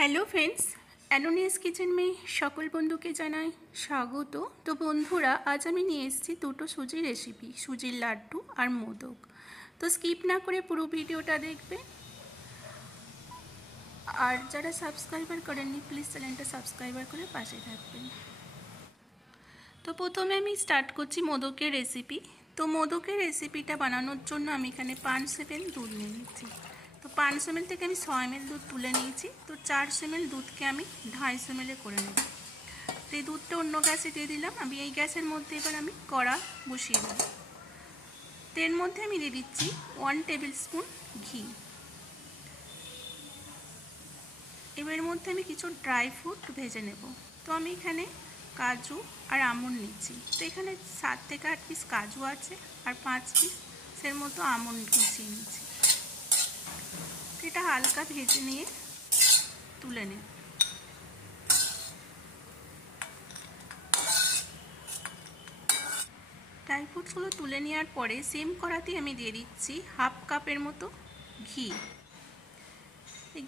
Hello friends, অ্যানোনিয়াস kitchen में সকল বন্ধুকে জানাই স্বাগত। তো বন্ধুরা, আজ আমি নিয়ে এসেছি দুটো সুজির রেসিপি, সুজির লাড্ডু আর মোদক। তো স্কিপ না করে পুরো ভিডিওটা দেখবে। আর যারা সাবস্ক্রাইবার করেননি প্লিজ চ্যানেলটা সাবস্ক্রাইবার করে পাশে থাকবেন। তো প্রথমে আমি স্টার্ট করছি মোদকের রেসিপি। তো মোদকের রেসিপিটা বানানোর জন্য আমি এখানে 5 ml দুধ নিয়ে নিচ্ছি। তো 5 ml থেকে আমি 6 ml দুধ তুলে নিয়েছি। তো 4 ml দুধকে আমি 250 ml করে নেব। তো এই দুধটা অন্য গ্যাসে দিয়ে দিলাম। আমি এই গ্যাসের মধ্যে এবার আমি কড়া বসিয়ে দেব। তো এর মধ্যে আমি দিয়ে দিচ্ছি 1 টেবিল স্পুন ঘি। এবার মধ্যে আমি কিছু ড্রাই ফ্রুট ভেজে নেব। তো আমি এখানে কাজু আর আমন্ড নিচ্ছি। তো এখানে 7 থেকে 8 পিস কাজু আছে আর 5 পিসের মতো আমন্ড মিশিয়ে নিচ্ছি। এটা হালকা ভেজে নিয়ে তুলে নেব। ড্রাই ফ্রুটসগুলো তুলে নেওয়ার পরে সেম কড়াতেই আমি দিয়ে দিচ্ছি হাফ কাপের মতো ঘি।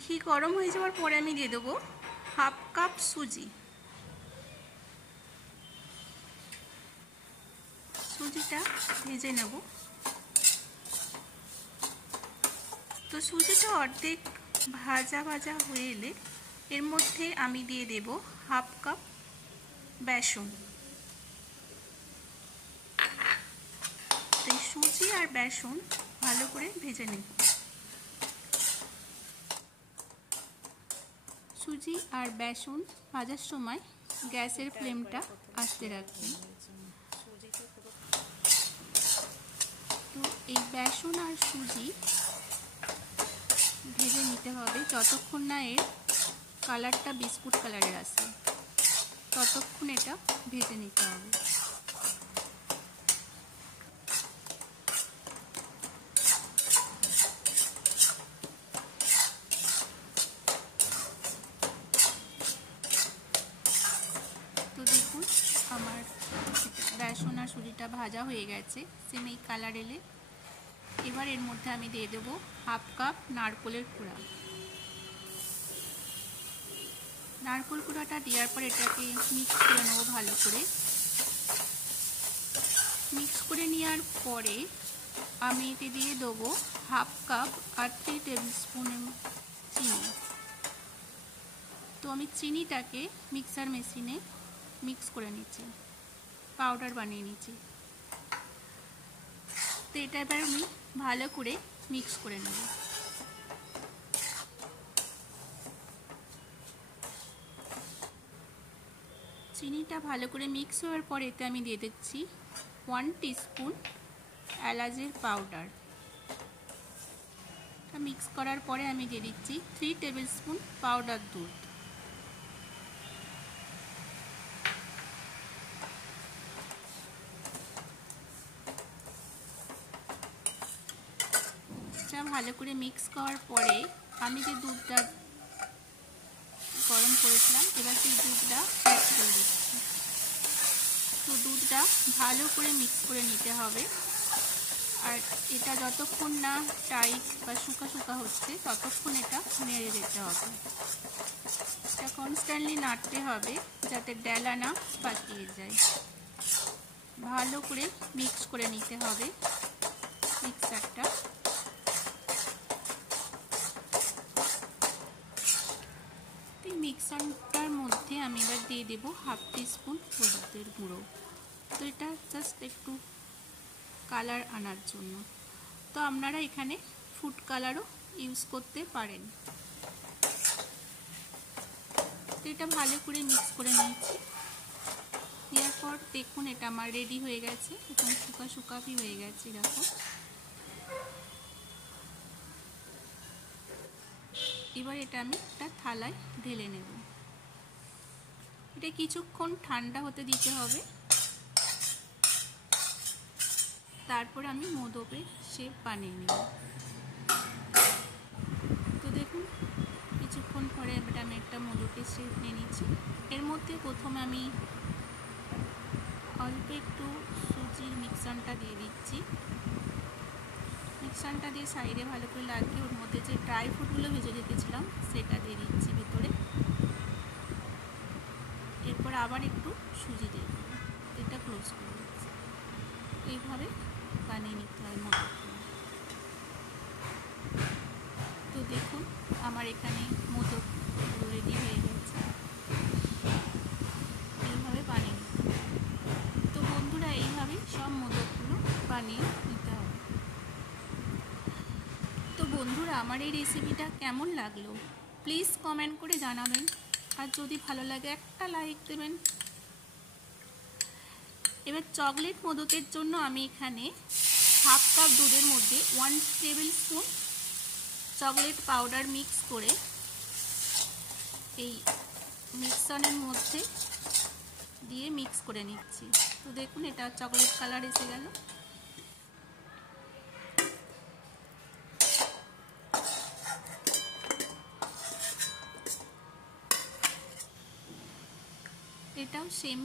ঘি গরম হয়ে যাওয়ার পরে আমি দিয়ে দেবো হাফ কাপ সুজি। সুজিটা ভেজে নেব। তো সুজিটা অর্ধেক ভাজা ভাজা হয়ে এলে এর মধ্যে আমি দিয়ে দেব হাফ কাপ বেসন। তো সুজি আর বেসন ভালো করে ভেজে নেব। সুজি আর বেসন ভাজার সময় গ্যাসের ফ্লেমটা আস্তে রাখবেন। তো এই বেসন আর সুজি ভেজে নিতে হবে যতক্ষণ না এর কালারটা বিস্কুট কালারের আসে, ততক্ষণ এটা ভেজে নিতে হবে। তো দেখুন আমার বেসন আর সুজিটা ভাজা হয়ে গেছে, সেম এই কালার এলে এবার এর মধ্যে আমি দিয়ে দেবো হাফ কাপ নারকেলের কুড়া। নারকেল কুড়াটা দেওয়ার পর এটাকে মিক্স করে নেবো ভালো করে। মিক্স করে নেওয়ার পরে আমি এতে দিয়ে দেবো হাফ কাপ আর 3 টেবিল স্পুন চিনি। তো আমি চিনিটাকে মিক্সার মেশিনে মিক্স করে নিচ্ছি, পাউডার বানিয়ে নিচ্ছি। তো এটা এবার আমি ভালো করে মিক্স করে নেব। চিনিটা ভালো করে মিক্স হওয়ার পর এতে আমি দিয়ে দিচ্ছি 1 টিস্পুন এলাচের পাউডার। মিক্স করার পরে আমি দিয়ে দিচ্ছি 3 টেবিল স্পুন পাউডার দুধ। ভালো করে মিক্স করার পরে আমি যে দুধটা গরম করেছিলাম এবার সেই দুধটা অ্যাড করে দিচ্ছি। তো দুধটা ভালো করে মিক্স করে নিতে হবে। আর এটা যতক্ষণ না টাইট বা শুকা শুকা হচ্ছে ততক্ষণ এটা নেড়ে যেতে হবে। এটা কনস্ট্যান্টলি নাড়তে হবে যাতে ডেলা না পাকিয়ে যায়। ভালো করে মিক্স করে নিতে হবে মিক্সারটা। মিক্সারটার মধ্যে আমি এবার দিয়ে দেবো হাফ টিস্পুন হলুদের গুঁড়ো। তো এটা জাস্ট একটু কালার আনার জন্য। তো আপনারা এখানে ফুড কালারও ইউজ করতে পারেন। তো এটা ভালো করে মিক্স করে নিয়েছি। নেওয়ার পর দেখুন এটা আমার রেডি হয়ে গেছে, এখন শুকা শুকাবি হয়ে গেছে এরকম। এবার এটা আমি একটা থালায় ঢেলে নেব। এটা কিছুক্ষণ ঠান্ডা হতে দিতে হবে, তারপর আমি মোদকের শেপ বানিয়ে নেব। তো দেখুন কিছুক্ষণ পরে এবার আমি একটা মোদকের শেপ নিয়ে নিচ্ছি। এর মধ্যে প্রথমে আমি অল্প একটু সুজির মিশ্রণটা দিয়ে দিচ্ছি। মিক্সচারটা দিয়ে সাইডে ভালো করে লাগিয়ে ওর মধ্যে যে ড্রাই ফ্রুটগুলো ভেজে রেখেছিলাম সেটা দিয়ে দিচ্ছি ভেতরে। এরপর আবার একটু সুজি দিয়ে দেবো, এটা ক্লোজ করে দিচ্ছি। এইভাবে বানিয়ে নিতে হয় মোদকগুলো। তো দেখুন আমার এখানে মোদক রেডি হয়ে গেছে, এইভাবে বানিয়ে নিতে হবে। তো বন্ধুরা এইভাবেই সব মোদকগুলো বানিয়ে নিতে হবে। তো বন্ধুরা আমার এই রেসিপিটা কেমন লাগলো প্লিজ কমেন্ট করে জানাবেন, আর যদি ভালো লাগে একটা লাইক দেবেন। এবার চকলেট মোদকের জন্য আমি এখানে হাফ কাপ দুধের মধ্যে 1 table spoon chocolate powder mix করে এই মিক্সচারের মধ্যে দিয়ে মিক্স করে নিচ্ছি। তো দেখুন এটা চকলেট কালার এসে গেল। এটাও সেম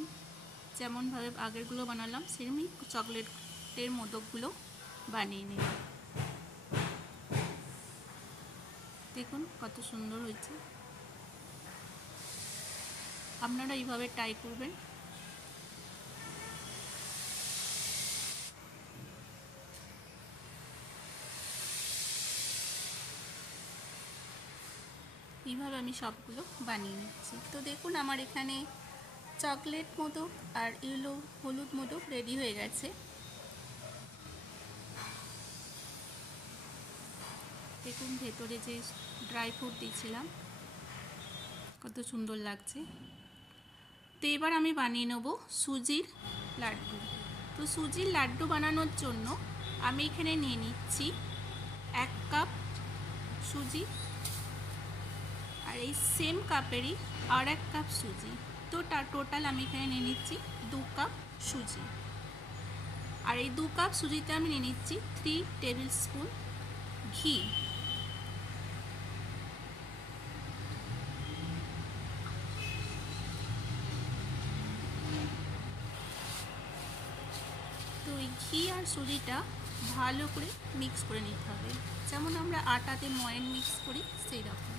যেমনভাবে আগেরগুলো বানালাম সেমই চকলেটের মোদকগুলো বানিয়ে নিই। দেখুন কত সুন্দর হয়েছে, আপনারা এইভাবে ট্রাই করবেন। এইভাবে আমি সবগুলো বানিয়ে নিচ্ছি। তো দেখুন আমার এখানে চকলেট মোদক আর হলুদ মোদক রেডি হয়ে গেছে। দেখুন ভেতরে যে ড্রাই ফ্রুট দিয়েছিলাম কত সুন্দর লাগছে। তো এবার আমি বানিয়ে নেব সুজির লাড্ডু। তো সুজির লাড্ডু বানানোর জন্য আমি এখানে নিয়ে নিচ্ছি 1 কাপ সুজি, আর এই সেম কাপেরই আর 1 কাপ সুজি। তো টোটাল আমি এখানে নিয়ে নিচ্ছি 2 কাপ সুজি, আর এই 2 কাপ সুজিতে আমি নিয়ে নিচ্ছি 3 টেবিল স্পুন ঘি। তো এই ঘি আর সুজিটা ভালো করে মিক্স করে নিতে হবে, যেমন আমরা আটাতে ময়ান মিক্স করি সেই রকম।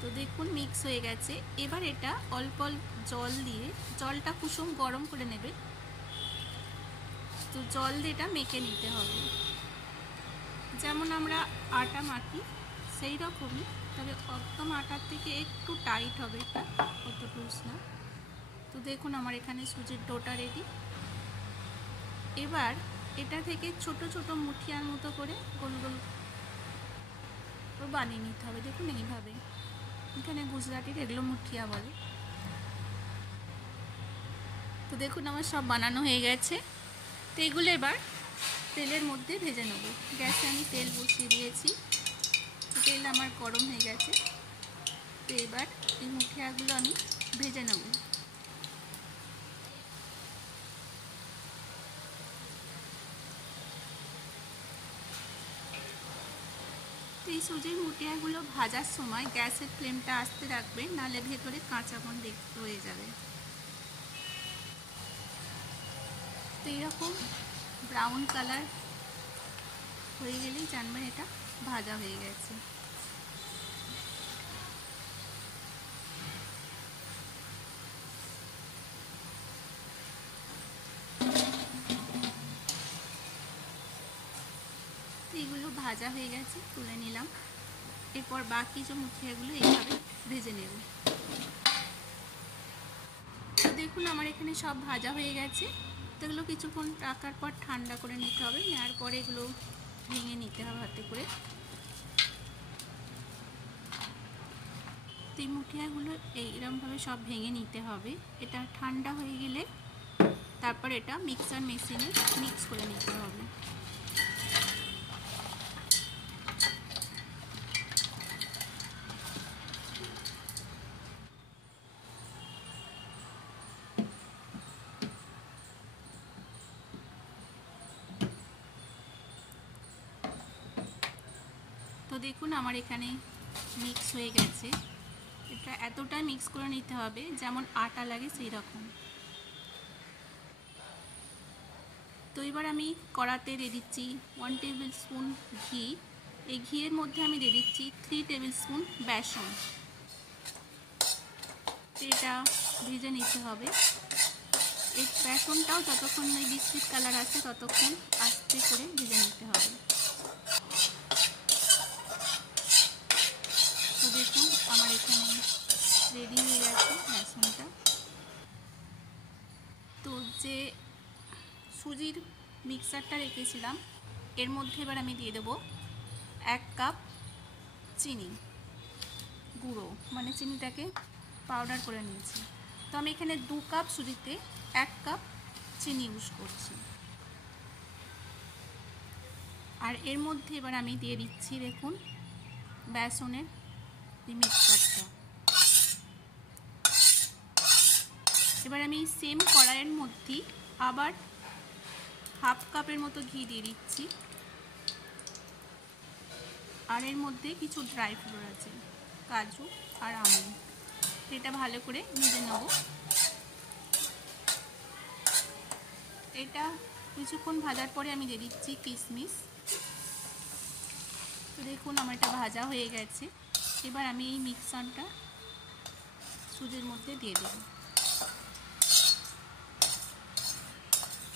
তো দেখুন মিক্স হয়ে গেছে। এবার এটা অল্প অল্প জল দিয়ে, জলটা কুসুম গরম করে নেবে। তো জল দিয়ে এটা মেখে নিতে হবে, যেমন আমরা আটা মাখি সেই রকমই, তবে একদম আটার থেকে একটু টাইট হবে, এটা অত লুজ না। তো দেখুন আমার এখানে সুজির ডোটা রেডি। এবার এটা থেকে ছোট ছোট মুঠিয়ার মতো করে গোল গোল বানিয়ে নিতে হবে। দেখুন এইভাবে, এখানে গুজরাটির এগুলো মুঠিয়া বলে। তো দেখুন আমার সব বানানো হয়ে গেছে। তো এগুলো এবার তেলের মধ্যে ভেজে নেব। গ্যাসে আমি তেল বসিয়ে দিয়েছি, তেল আমার গরম হয়ে গেছে। তো এবার এই মুঠিয়াগুলো আমি ভেজে নেব। তো এই সুজির মুঠিয়াগুলো ভাজার সময় গ্যাসের ফ্লেমটা আস্তে রাখবেন, নাহলে ভেতরে কাঁচাপন রয়ে যাবে। তো এইরকম ব্রাউন কালার হয়ে গেলেই জানবেন এটা ভাজা হয়ে গেছে। এগুলো ভাজা হয়ে গেছে, তুলে নিলাম। এরপর বাকি যে মুঠিয়াগুলো এইভাবে ভেজে নেব। তো দেখুন আমার এখানে সব ভাজা হয়ে গেছে। তো এগুলো কিছুক্ষণ রাখার পর ঠান্ডা করে নিতে হবে, নেওয়ার পরে এগুলো ভেঙে নিতে হবে হাতে করে। তো এই মুঠিয়াগুলো এইরকমভাবে সব ভেঙে নিতে হবে। এটা ঠান্ডা হয়ে গেলে তারপর এটা মিক্সার মেশিনে মিক্স করে নিতে হবে। তো দেখুন আমার এখানে মিক্স হয়ে গেছে। এটা এতটাই মিক্স করে নিতে হবে যেমন আটা লাগে সেই রকম। তো এবার আমি কড়াতে দিয়ে দিচ্ছি 1 টেবিল স্পুন ঘি। এই ঘিয়ের মধ্যে আমি দিয়ে দিচ্ছি 3 টেবিল স্পুন বেসন। এটা ভেজে নিতে হবে। এই বেসনটাও যতক্ষণ ওই বিস্কিট কালার আসে ততক্ষণ আস্তে করে ভেজে নিতে হবে। তো দেখুন আমার এখানে রেডি হয়ে গেছে বেসনটা। তো যে সুজির মিক্সারটা রেখেছিলাম এর মধ্যে এবার আমি দিয়ে দেবো 1 কাপ চিনি গুঁড়ো, মানে চিনিটাকে পাউডার করে নিয়েছি। তো আমি এখানে 2 কাপ সুজিতে 1 কাপ চিনি ইউজ করছি। আর এর মধ্যে এবার আমি দিয়ে দিচ্ছি দেখুন বেসনের মিক্সচারটা। এবার আমি সেম কড়াইয়ের মধ্যে আবার 1/2 কাপের মতো ঘি দিয়ে দিচ্ছি। আর এর মধ্যে কিছু ড্রাই ফ্রুট আছে, কাজু আর আমন্ড। এটা ভালো করে ভেজে নেব। এটা কিছুক্ষণ ভাজার পরে আমি দিয়ে দিচ্ছি কিশমিশ। তো দেখুন আমার এটা ভাজা হয়ে গেছে। এবার আমি এই মিক্সচারটা সুজির মধ্যে দিয়ে দেব।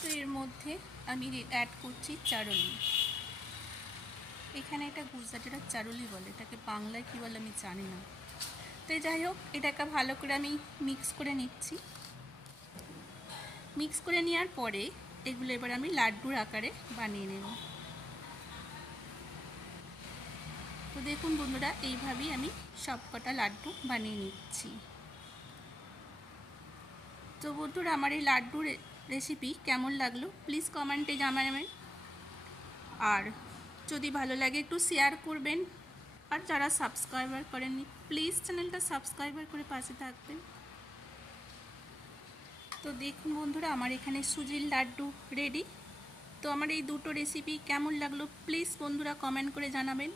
তো এর মধ্যে আমি অ্যাড করছি চারুলি। এখানে এটা গুজরাটিরা চারুলি বলে, এটাকে বাংলায় কী বলে আমি জানি না। তো যাই হোক, এটাকে ভালো করে আমি মিক্স করে নিচ্ছি। মিক্স করে নেওয়ার পরে এগুলো এবার আমি লাড্ডুর আকারে বানিয়ে নেব। তো দেখুন বন্ধুরা, এইভাবেই আমি সবকটা লাড্ডু বানিয়ে নিচ্ছি। তো বন্ধুরা, আমার এই লাড্ডুর রেসিপি কেমন লাগলো প্লিজ কমেন্টে জানাবেন। আর যদি ভালো লাগে একটু শেয়ার করবেন। আর যারা সাবস্ক্রাইবার করেননি প্লিজ চ্যানেলটা সাবস্ক্রাইবার করে পাশে থাকবেন। তো দেখুন বন্ধুরা, আমার এখানে সুজির লাড্ডু রেডি। তো আমার এই দুটো রেসিপি কেমন লাগলো প্লিজ বন্ধুরা কমেন্ট করে জানাবেন।